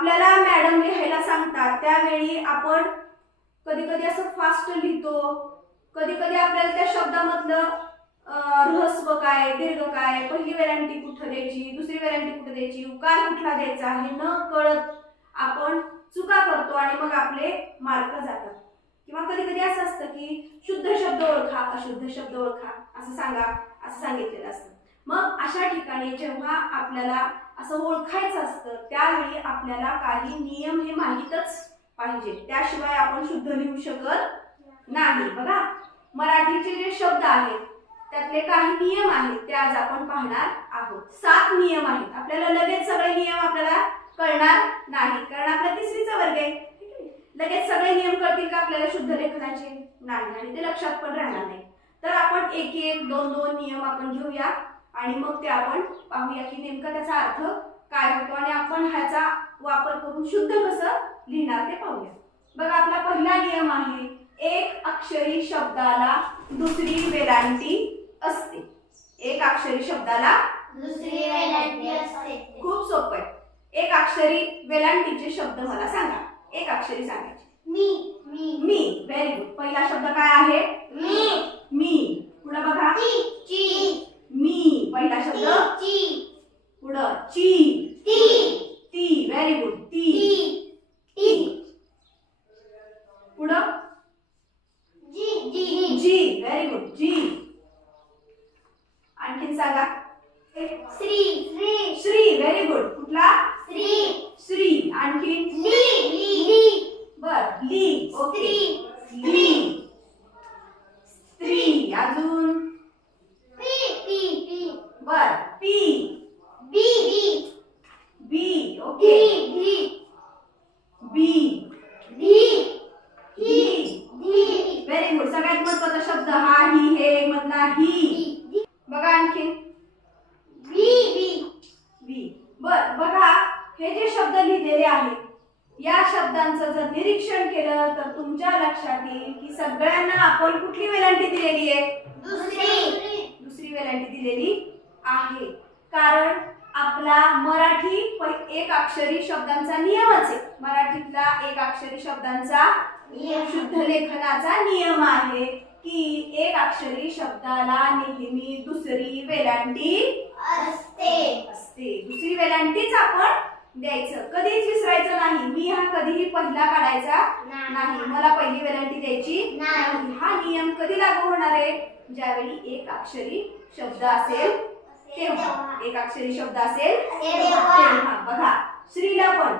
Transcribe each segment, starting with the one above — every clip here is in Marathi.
आपल्याला मॅडम लिहायला सांगतात. त्यावेळी आपण कधी कधी असं फास्ट लिहितो. कधी कधी आपल्याला त्या शब्दामधलं रहस्व काय दीर्घ काय पहिली वेलांटी कुठं द्यायची दुसरी वेलांटी कुठं द्यायची उकार कुठला द्यायचा हे न कळत आपण चुका करतो आणि मग आपले मार्क जातात. किंवा कधी कधी असं असतं की शुद्ध शब्द ओळखा अशुद्ध शब्द ओळखा असं सांगा असं सांगितलेलं असतं. मग अशा ठिकाणी जेव्हा आपल्याला असं ओळखायचं असतं त्यावेळी आपल्याला काही नियम हे माहीतच पाहिजे. त्याशिवाय आपण शुद्ध लिहू शकत नाही. बघा मराठीचे जे शब्द आहेत त्यातले काही नियम आहेत ते आज आपण पाहणार आहोत. सात नियम आहेत. आपल्याला लगेच सगळे नियम आपल्याला कळणार नाही कारण आपला तिसरीचा वर्ग आहे. आहे? लगेच सगळे नियम कळतील का आपल्याला शुद्ध लेखनाचे? नाही. आणि ते लक्षात पण राहणार नाही. तर आपण एक एक दोन दोन नियम आपण घेऊया. आणि मग ते आपण पाहूया की नेमका त्याचा अर्थ काय होतो आणि आपण ह्याचा वापर करून शुद्ध कसं लिहिणार ते पाहूया. बघा आपला पहिला नियम आहे एक अक्षरी शब्दाला दुसरी वेलांटी असते. एक अक्षरी शब्दाला दुसरी वेलांटी असते. खूप सोपं आहे. एक अक्षरी वेलांटीचे शब्द मला सांगा. एक अक्षरी सांगायचे. मी मी. मी व्हेरी गुड पहिला शब्द काय आहे मी मी पुढे बघा ती ची मी पहिला ती शब्द ची पुढं ची ती ती व्हेरी गुड ती ती ती पुढं जी जी जी व्हेरी गुड जी आणखीन सांगा श्री श्री श्री व्हेरी गुड कुठला श्री श्री आणखीन ली ली ली बर ली ओके स्त्री ली स्त्री अजून पी पी पी बर P B B B D okay D B D ही डी व्हेरी गुड सगळ्यात महत्त्वाचा शब्द हा ही हे मधला ही बघा आणखीन बी बी बी बर बघा हे जे शब्द लिहिलेले आहेत या शब्दांचं जर निरीक्षण केलं तर तुमच्या लक्षात येईल की सगळ्यांना आपण कुठली वेलांटी दिलेली आहे? दुसरी. दुसरी वेलांटी दिलेली आहे. कारण आपला मराठी एक अक्षरी शब्दांचा नियमच आहे. मराठीतला एक अक्षरी शब्दांचा शुद्ध लेखनाचा नियम आहे की एक अक्षरी शब्दाला नेहमी दुसरी वेलांटी असते. असते. दुसरी वेलांटीच आपण द्यायचं. कधीच विसरायचं नाही. मी हा कधीही पहिला काढायचा नाही. मला पहिली वेलांटी द्यायची नाही. हा नियम कधी लागू होणार आहे? ज्यावेळी एक अक्षरी शब्द असेल तेव्हा. एक अक्षरी शब्द असेल तेव्हा. बघा श्रीला पण.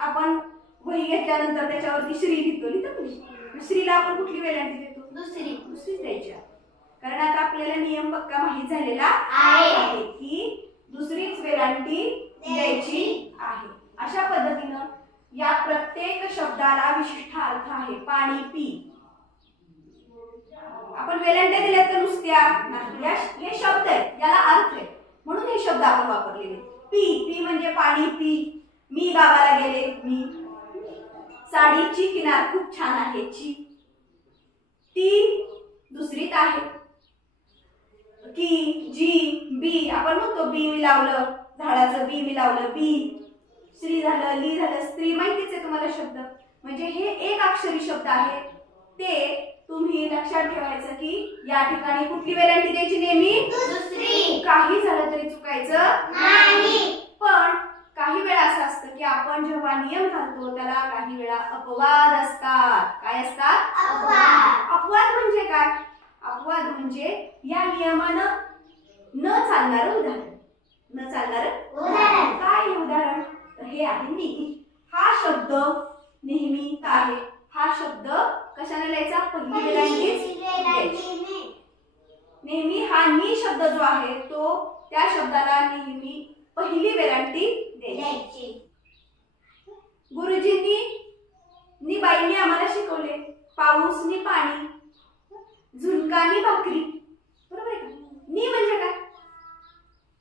आपण वही घेतल्यानंतर त्याच्यावरती श्री लिहितो लिहितो? श्रीला आपण कुठली वेलांटी देतो? दुसरी. दुसरीच द्यायची. कारण आता आपल्याला नियम पक्का माहीत झालेला आहे. आहे की दुसरीच वेलांटी द्यायची आहे. अशा पद्धतीनं या प्रत्येक शब्दाला विशिष्ट अर्थ आहे. पाणी पी. आपण वेलंट्या दिल्या तर नुसत्या? नाही. हे शब्द आहेत. याला अर्थ आहे. म्हणून हे शब्द आपण वापरलेले पी पी म्हणजे पाणी पी. मी गावाला गेले. मी. साडीची किनार खूप छान आहे. ची. ती दुसरीत आहे. की जी बी. आपण म्हणतो बी मी लावलं. झाडाचं बी मी लावलं बी. श्री झालं ली झालं स्त्री माहितीच आहे तुम्हाला शब्द. म्हणजे हे एक अक्षरी शब्द आहे. ते तुम्ही लक्षात ठेवायचं की या ठिकाणी कुठली वेलांटी द्यायची नेहमी? दुसरी. काही झालं तरी चुकायचं नाही. पण काही वेळा असं असतं की आपण जेव्हा नियम घालतो त्याला काही वेळा अपवाद असतात. काय असतात? अपवाद. अपवाद म्हणजे काय? अपवाद म्हणजे या नियमानं न चालणार उदाहरण. न चालणार. काय उदाहरण? हे आहे मी हा शब्द नेहमी काय आहे. हा शब्द कशाने लिहायचा? पहिली. नेहमी हा नी शब्द जो आहे तो त्या शब्दाला नेहमी पहिली वेलांटी द्यायची. गुरुजींनी नी बाईंनी आम्हाला शिकवले पाऊस नी पाणी झुणकानी भाकरी. बरोबर आहे का? नी म्हणजे काय?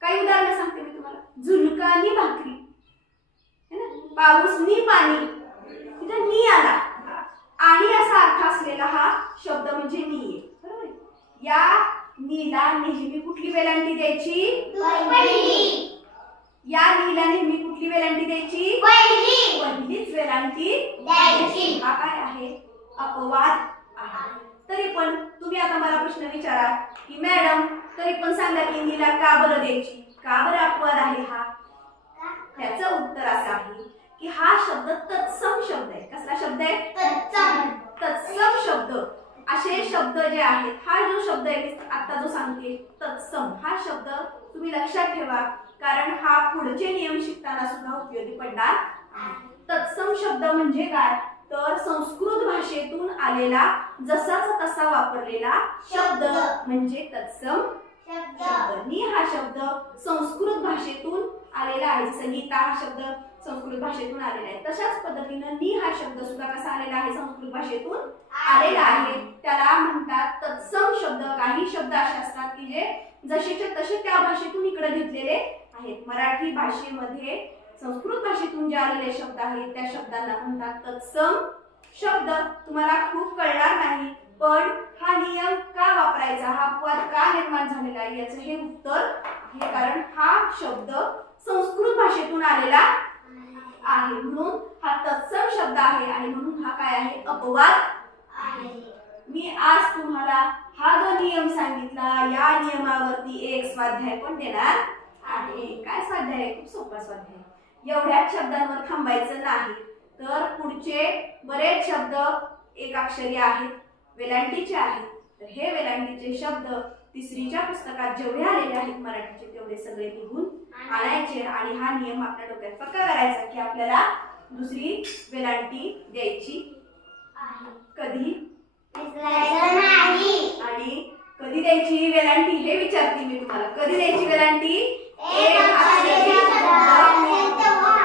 काही उदाहरणं सांगते मी तुम्हाला. झुणकानी भाकरी. है ना? पाऊस नी पाणी. तिथं नी आला. आणि असा अर्थ असलेला हा शब्द म्हणजे नी. आहे? बरोबर या नीला नेहमी कुठली वेलांटी द्यायची? या नीला नेहमी कुठली वेलांटी द्यायची? पहिली. वेलांटी द्यायची. हा काय आहे? अपवाद तरी पण तुम्ही आता मला प्रश्न विचारा की मॅडम तरी पण सांगा की हिला का बरं द्यायची? का बरं अपवाद आहे हा? त्याचं उत्तर असं आहे की हा शब्द तत्सम शब्द आहे. कसला शब्द आहे? तत्सम तत्सम शब्द. असे शब्द जे आहेत हा जो शब्द आहे आता जो सांगते तत्सम. हा शब्द तुम्ही लक्षात ठेवा कारण हा पुढचे नियम शिकताना सुद्धा उपयोगी पडणार तत्सम शब्द म्हणजे काय? तर संस्कृत भाषेतून आलेला जसाच तसा वापरलेला शब्द म्हणजे तत्सम शब्द. नी हा शब्द संस्कृत भाषेतून आलेला आहे. जसं हा शब्द संस्कृत भाषेतून आलेला आहे. तशाच पद्धतीनं नी हा शब्द सुद्धा कसा आलेला आहे? संस्कृत भाषेतून आलेला आहे. त्याला म्हणतात तत्सम शब्द. काही शब्द असे असतात की जे जसेच्या तसे त्या भाषेतून इकडे घेतलेले आहेत. मराठी भाषेमध्ये संस्कृत भाषेतून जे आलेले शब्द आहेत त्या शब्दांना म्हणतात तत्सम. शब्द तुम्हाला खूप कळणार नाही पण हा नियम का वापरायचा? हा अपवाद का निर्माण झालेला आहे? याचं हे उत्तर आहे कारण हा शब्द संस्कृत भाषेतून आलेला आहे. म्हणून हा तत्सम शब्द आहे आणि म्हणून हा काय आहे? अपवाद आहे. मी आज तुम्हाला हा जो नियम सांगितला या नियमावरती एक स्वाध्याय पण देणार आहे. काय स्वाध्याय? आहे? खूप सोपा स्वाध्याय. आहे. एवढ्याच शब्दांवर थांबायचं नाही. तर पुढचे बरेच शब्द एकाक्षरी आहेत वेलांटीचे आहेत. तर हे वेलांटीचे शब्द तिसरीच्या पुस्तकात जेवढे आलेले आहेत मराठीचे तेवढे सगळे निघून आणायचे आणि हा नियम आपल्या डोक्यात पक्का करायचा की आपल्याला दुसरी वेलांटी द्यायची